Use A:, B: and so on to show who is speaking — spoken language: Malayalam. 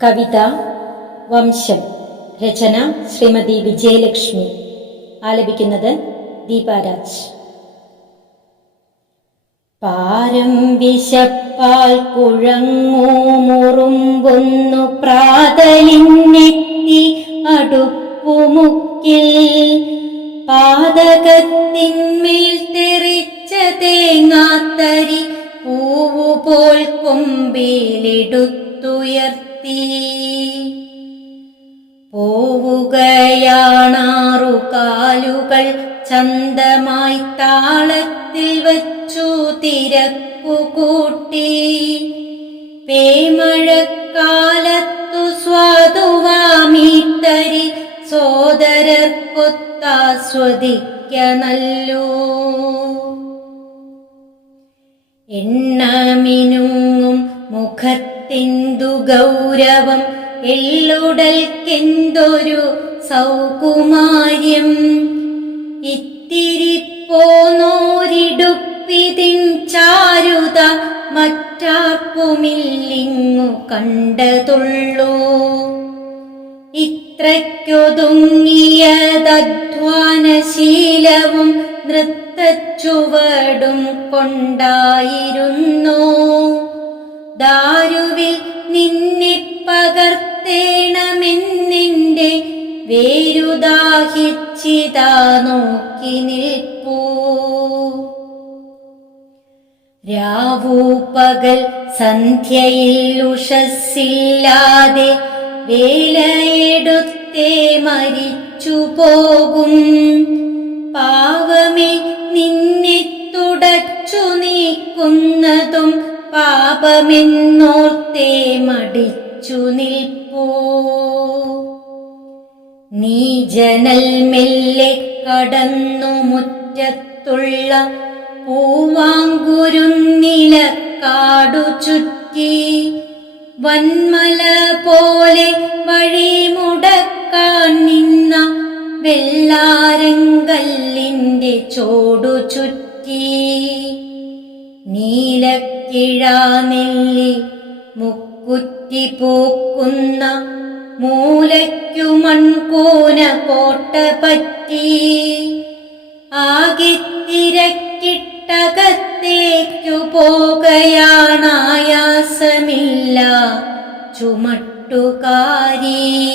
A: കവിത വംശം രചന ശ്രീമതി വിജയലക്ഷ്മി. ആലപിക്കുന്നത് ദീപാരാജ് പാരം വിശപ്പാൽ കുഴങ്ങൂ മുറുമ്പൊന്നു പ്രാതലിന്നെത്തി അടുപ്പുമുക്കിൽ. പാതകത്തിന്മേൽ തെറിച്ച തേങ്ങാത്തരി പൂവുപോൽ കൊമ്പിലെടുത്തുയർത്തി പോവുകയാണാറു കാലുകൾ ചന്തമായി താളത്തിൽ വച്ചു തിരക്കു കൂട്ടി പേമഴക്കാലത്തു സ്വാതുവാമീത്തരി സോദരർക്കൊത്താസ്വദിക്ക നല്ലൂ എണ്ണമിനുങ്ങും മുഖത്തെന്തു ഗൗരവം എല്ലുടൽക്കെന്തൊരു സൗകുമാര്യം. ഇത്തിരി പോന്നോരിടുപ്പിതിൻ ചാരുത മറ്റാർക്കുമില്ലിങ്ങു കണ്ടതുള്ളൂ. ഇത്രയ്ക്കൊതുങ്ങിയതധ്വാനശീലവും നൃത്തച്ചുവടും കൊണ്ടായിരുന്നു. ദാരുവിൽ നിന്നെ പകർത്തേണമെന്നെന്റെ വേരുദാഹിച്ചിതാ നോക്കി നിൽപ്പൂ. രാവൂ പകൽ സന്ധ്യയിൽ ഉഷസ്സില്ലാതെ വേലയെടുത്തേ മരിച്ചു പോകും പാവമേ മടിച്ചു നിൽപ്പൂ. നീ ജനൽ മെല്ലെ കടന്നു മുറ്റത്തുള്ള പൂവാങ്കുരുന്നില കാടു ചുറ്റി. വന്മല പോലെ വഴി മുടക്കാൻ നിന്ന വെള്ളാരങ്കല്ലിന്റെ ചോടു ചുറ്റി. നീലക്കിഴാനെല്ലി മുക്കുറ്റി പൂക്കുന്ന മൂലയ്ക്കു മൺകൂന കോട്ട പറ്റി. ആകെ തിരക്കിട്ടകത്തേക്കു പോകയാണായാസമില്ല. ചുമട്ടുകാരി